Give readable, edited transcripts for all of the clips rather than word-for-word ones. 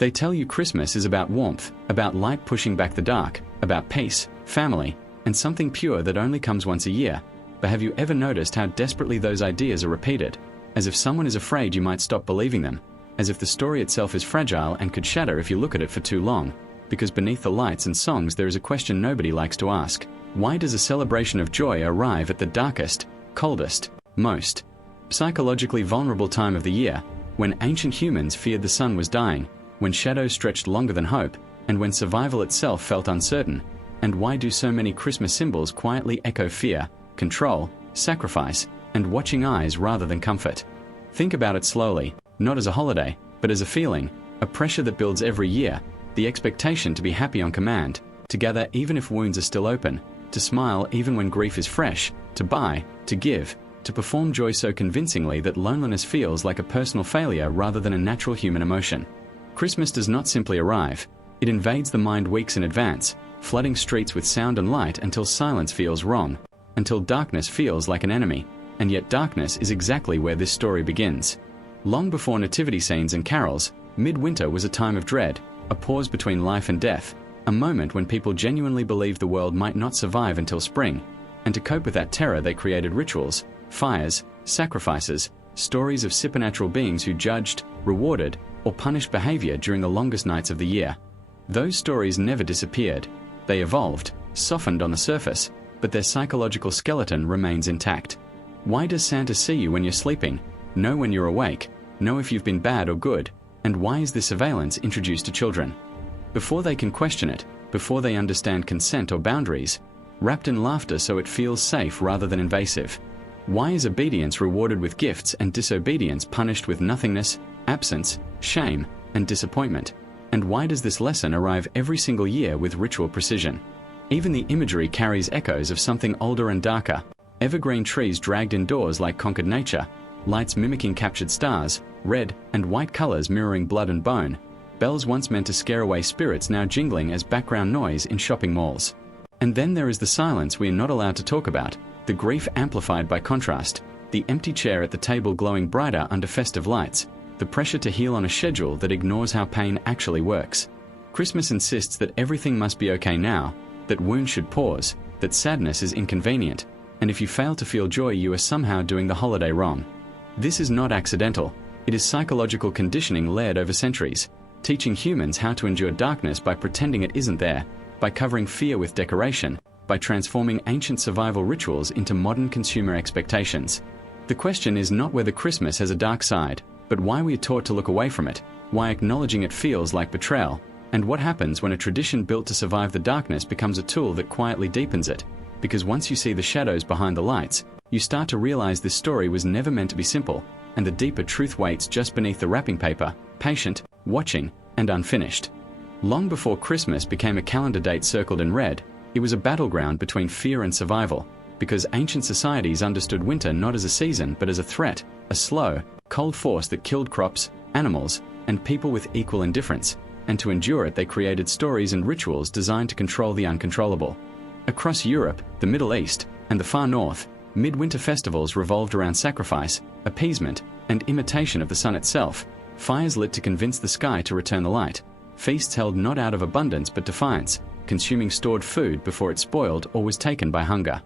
They tell you Christmas is about warmth, about light pushing back the dark, about peace, family, and something pure that only comes once a year. But have you ever noticed how desperately those ideas are repeated? As if someone is afraid you might stop believing them. As if the story itself is fragile and could shatter if you look at it for too long. Because beneath the lights and songs there is a question nobody likes to ask. Why does a celebration of joy arrive at the darkest, coldest, most psychologically vulnerable time of the year, when ancient humans feared the sun was dying, when shadows stretched longer than hope, and when survival itself felt uncertain? And why do so many Christmas symbols quietly echo fear, control, sacrifice, and watching eyes rather than comfort? Think about it slowly, not as a holiday, but as a feeling, a pressure that builds every year, the expectation to be happy on command, to gather even if wounds are still open, to smile even when grief is fresh, to buy, to give, to perform joy so convincingly that loneliness feels like a personal failure rather than a natural human emotion. Christmas does not simply arrive, it invades the mind weeks in advance, flooding streets with sound and light until silence feels wrong, until darkness feels like an enemy, and yet darkness is exactly where this story begins. Long before nativity scenes and carols, midwinter was a time of dread, a pause between life and death, a moment when people genuinely believed the world might not survive until spring, and to cope with that terror they created rituals, fires, sacrifices, stories of supernatural beings who judged, rewarded, or punished behavior during the longest nights of the year. Those stories never disappeared. They evolved, softened on the surface, but their psychological skeleton remains intact. Why does Santa see you when you're sleeping, know when you're awake, know if you've been bad or good, and why is this surveillance introduced to children? Before they can question it, before they understand consent or boundaries, wrapped in laughter so it feels safe rather than invasive. Why is obedience rewarded with gifts and disobedience punished with nothingness, absence, shame, and disappointment? And why does this lesson arrive every single year with ritual precision? Even the imagery carries echoes of something older and darker. Evergreen trees dragged indoors like conquered nature, lights mimicking captured stars, red and white colors mirroring blood and bone, bells once meant to scare away spirits now jingling as background noise in shopping malls. And then there is the silence we are not allowed to talk about, the grief amplified by contrast, the empty chair at the table glowing brighter under festive lights, the pressure to heal on a schedule that ignores how pain actually works. Christmas insists that everything must be okay now, that wounds should pause, that sadness is inconvenient, and if you fail to feel joy you are somehow doing the holiday wrong. This is not accidental, it is psychological conditioning layered over centuries, teaching humans how to endure darkness by pretending it isn't there, by covering fear with decoration, by transforming ancient survival rituals into modern consumer expectations. The question is not whether Christmas has a dark side, but why we are taught to look away from it, why acknowledging it feels like betrayal, and what happens when a tradition built to survive the darkness becomes a tool that quietly deepens it. Because once you see the shadows behind the lights, you start to realize this story was never meant to be simple, and the deeper truth waits just beneath the wrapping paper, patient, watching, and unfinished. Long before Christmas became a calendar date circled in red, it was a battleground between fear and survival, because ancient societies understood winter not as a season but as a threat, a slow, cold force that killed crops, animals, and people with equal indifference, and to endure it they created stories and rituals designed to control the uncontrollable. Across Europe, the Middle East, and the far north, midwinter festivals revolved around sacrifice, appeasement, and imitation of the sun itself, fires lit to convince the sky to return the light, feasts held not out of abundance but defiance, consuming stored food before it spoiled or was taken by hunger.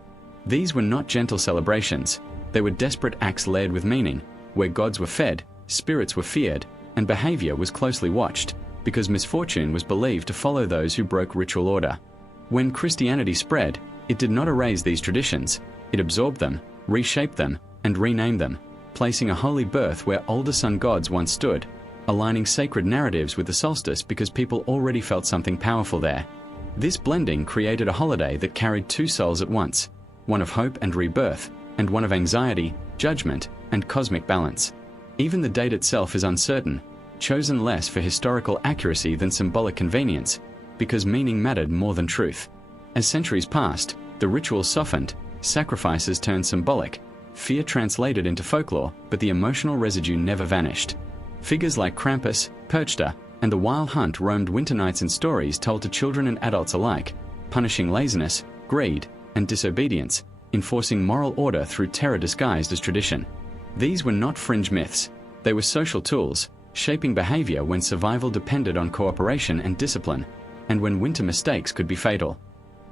These were not gentle celebrations, they were desperate acts layered with meaning, where gods were fed, spirits were feared, and behavior was closely watched, because misfortune was believed to follow those who broke ritual order. When Christianity spread, it did not erase these traditions, it absorbed them, reshaped them, and renamed them, placing a holy birth where older sun gods once stood, aligning sacred narratives with the solstice because people already felt something powerful there. This blending created a holiday that carried two souls at once, one of hope and rebirth, and one of anxiety, judgment, and cosmic balance. Even the date itself is uncertain, chosen less for historical accuracy than symbolic convenience, because meaning mattered more than truth. As centuries passed, the rituals softened, sacrifices turned symbolic, fear translated into folklore, but the emotional residue never vanished. Figures like Krampus, Perchta, and the Wild Hunt roamed winter nights in stories told to children and adults alike, punishing laziness, greed, and disobedience, enforcing moral order through terror disguised as tradition. These were not fringe myths, they were social tools, shaping behavior when survival depended on cooperation and discipline, and when winter mistakes could be fatal.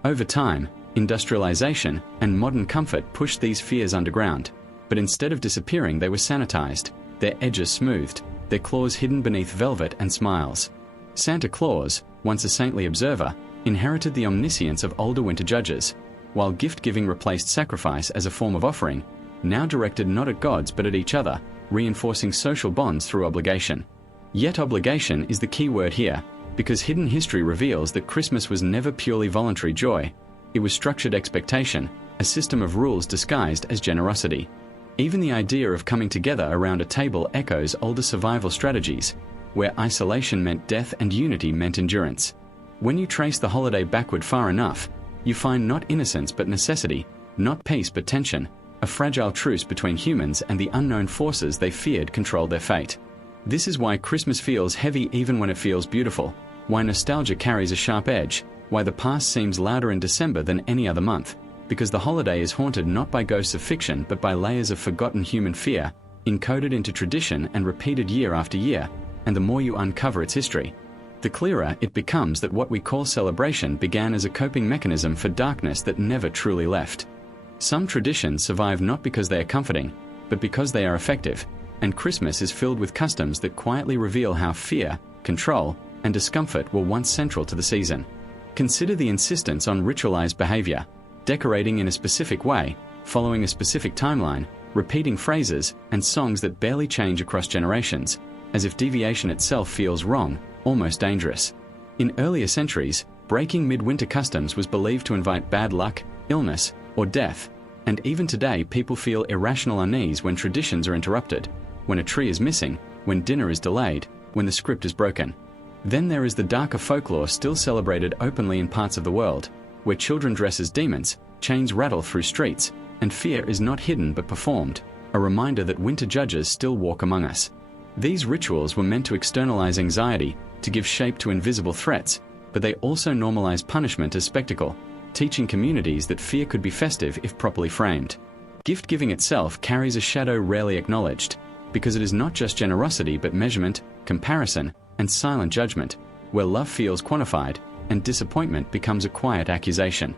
Over time, industrialization and modern comfort pushed these fears underground, but instead of disappearing, they were sanitized, their edges smoothed, their claws hidden beneath velvet and smiles. Santa Claus, once a saintly observer, inherited the omniscience of older winter judges, while gift-giving replaced sacrifice as a form of offering, now directed not at gods but at each other, reinforcing social bonds through obligation. Yet obligation is the key word here, because hidden history reveals that Christmas was never purely voluntary joy. It was structured expectation, a system of rules disguised as generosity. Even the idea of coming together around a table echoes older survival strategies, where isolation meant death and unity meant endurance. When you trace the holiday backward far enough, you find not innocence but necessity, not peace but tension, a fragile truce between humans and the unknown forces they feared controlled their fate. This is why Christmas feels heavy even when it feels beautiful, why nostalgia carries a sharp edge, why the past seems louder in December than any other month, because the holiday is haunted not by ghosts of fiction but by layers of forgotten human fear, encoded into tradition and repeated year after year, and the more you uncover its history, the clearer it becomes that what we call celebration began as a coping mechanism for darkness that never truly left. Some traditions survive not because they are comforting, but because they are effective, and Christmas is filled with customs that quietly reveal how fear, control, and discomfort were once central to the season. Consider the insistence on ritualized behavior, decorating in a specific way, following a specific timeline, repeating phrases and songs that barely change across generations, as if deviation itself feels wrong, almost dangerous. In earlier centuries, breaking midwinter customs was believed to invite bad luck, illness, or death, and even today people feel irrational unease when traditions are interrupted, when a tree is missing, when dinner is delayed, when the script is broken. Then there is the darker folklore still celebrated openly in parts of the world, where children dress as demons, chains rattle through streets, and fear is not hidden but performed, a reminder that winter judges still walk among us. These rituals were meant to externalize anxiety, to give shape to invisible threats, but they also normalize punishment as spectacle, teaching communities that fear could be festive if properly framed. Gift-giving itself carries a shadow rarely acknowledged, because it is not just generosity but measurement, comparison, and silent judgment, where love feels quantified and disappointment becomes a quiet accusation.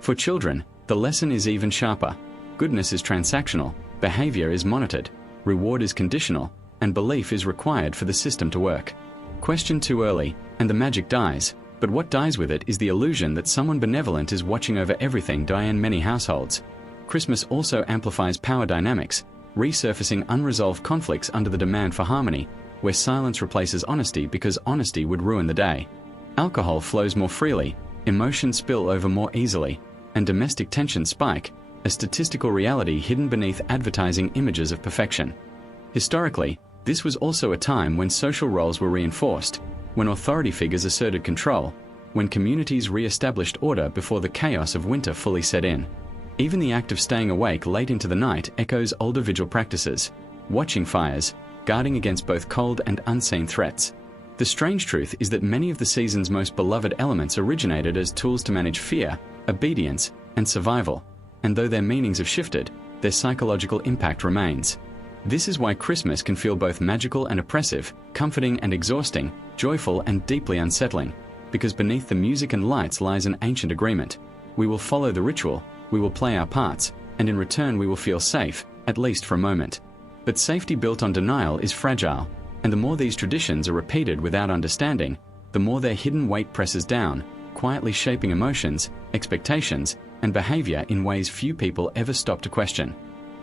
For children, the lesson is even sharper. Goodness is transactional, behavior is monitored, reward is conditional, and belief is required for the system to work. Question too early, and the magic dies, but what dies with it is the illusion that someone benevolent is watching over everything die in many households. Christmas also amplifies power dynamics, resurfacing unresolved conflicts under the demand for harmony, where silence replaces honesty because honesty would ruin the day. Alcohol flows more freely, emotions spill over more easily, and domestic tensions spike, a statistical reality hidden beneath advertising images of perfection. Historically, this was also a time when social roles were reinforced, when authority figures asserted control, when communities re-established order before the chaos of winter fully set in. Even the act of staying awake late into the night echoes older vigil practices, watching fires, guarding against both cold and unseen threats. The strange truth is that many of the season's most beloved elements originated as tools to manage fear, obedience, and survival, and though their meanings have shifted, their psychological impact remains. This is why Christmas can feel both magical and oppressive, comforting and exhausting, joyful and deeply unsettling, because beneath the music and lights lies an ancient agreement. We will follow the ritual, we will play our parts, and in return we will feel safe, at least for a moment. But safety built on denial is fragile, and the more these traditions are repeated without understanding, the more their hidden weight presses down, quietly shaping emotions, expectations, and behavior in ways few people ever stop to question.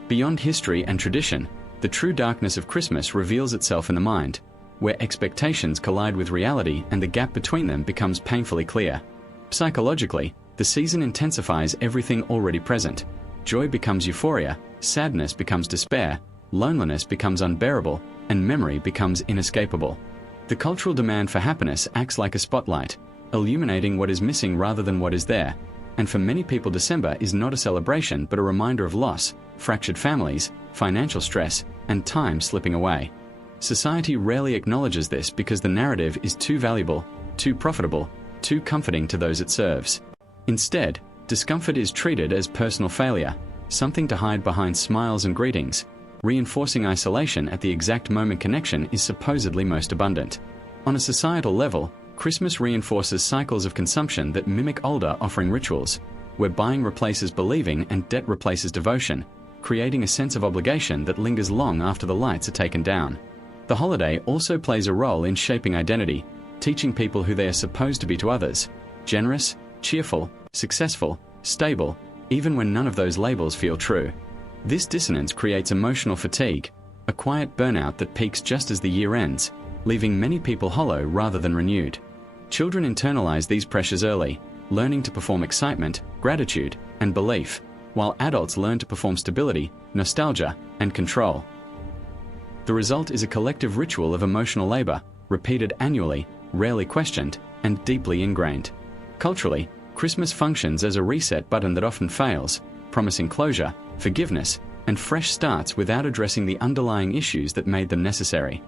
Beyond history and tradition, the true darkness of Christmas reveals itself in the mind, where expectations collide with reality and the gap between them becomes painfully clear. Psychologically, the season intensifies everything already present. Joy becomes euphoria, sadness becomes despair, loneliness becomes unbearable, and memory becomes inescapable. The cultural demand for happiness acts like a spotlight, illuminating what is missing rather than what is there. And for many people, December is not a celebration but a reminder of loss, fractured families, financial stress, and time slipping away. Society rarely acknowledges this because the narrative is too valuable, too profitable, too comforting to those it serves. Instead, discomfort is treated as personal failure, something to hide behind smiles and greetings, reinforcing isolation at the exact moment connection is supposedly most abundant. On a societal level, Christmas reinforces cycles of consumption that mimic older offering rituals, where buying replaces believing and debt replaces devotion, creating a sense of obligation that lingers long after the lights are taken down. The holiday also plays a role in shaping identity, teaching people who they are supposed to be to others: generous, cheerful, successful, stable, even when none of those labels feel true. This dissonance creates emotional fatigue, a quiet burnout that peaks just as the year ends, leaving many people hollow rather than renewed. Children internalize these pressures early, learning to perform excitement, gratitude, and belief, while adults learn to perform stability, nostalgia, and control. The result is a collective ritual of emotional labor, repeated annually, rarely questioned, and deeply ingrained. Culturally, Christmas functions as a reset button that often fails, promising closure, forgiveness, and fresh starts without addressing the underlying issues that made them necessary.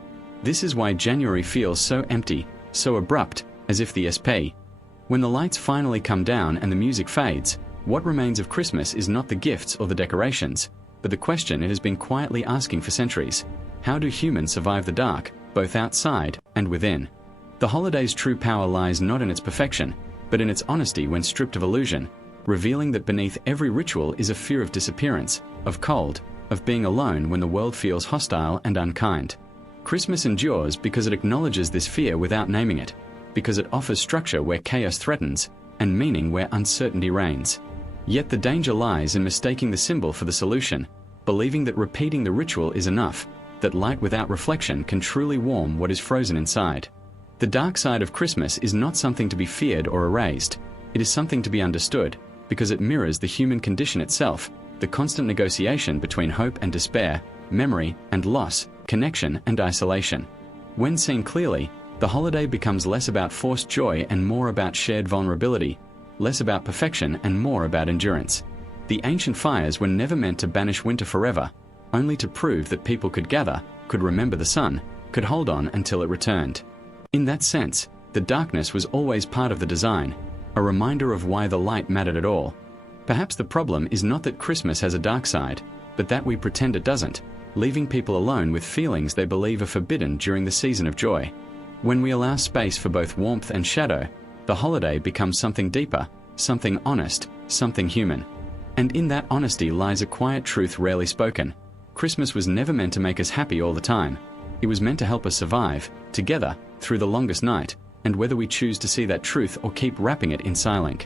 This is why January feels so empty, so abrupt, as if the when the lights finally come down and the music fades, what remains of Christmas is not the gifts or the decorations, but the question it has been quietly asking for centuries: how do humans survive the dark, both outside and within? The holiday's true power lies not in its perfection, but in its honesty when stripped of illusion, revealing that beneath every ritual is a fear of disappearance, of cold, of being alone when the world feels hostile and unkind. Christmas endures because it acknowledges this fear without naming it, because it offers structure where chaos threatens, and meaning where uncertainty reigns. Yet the danger lies in mistaking the symbol for the solution, believing that repeating the ritual is enough, that light without reflection can truly warm what is frozen inside. The dark side of Christmas is not something to be feared or erased. It is something to be understood, because it mirrors the human condition itself, the constant negotiation between hope and despair, memory and loss, connection and isolation. When seen clearly, the holiday becomes less about forced joy and more about shared vulnerability, less about perfection and more about endurance. The ancient fires were never meant to banish winter forever, only to prove that people could gather, could remember the sun, could hold on until it returned. In that sense, the darkness was always part of the design, a reminder of why the light mattered at all. Perhaps the problem is not that Christmas has a dark side, but that we pretend it doesn't, leaving people alone with feelings they believe are forbidden during the season of joy. When we allow space for both warmth and shadow, the holiday becomes something deeper, something honest, something human. And in that honesty lies a quiet truth rarely spoken. Christmas was never meant to make us happy all the time. It was meant to help us survive, together, through the longest night, and whether we choose to see that truth or keep wrapping it in silence.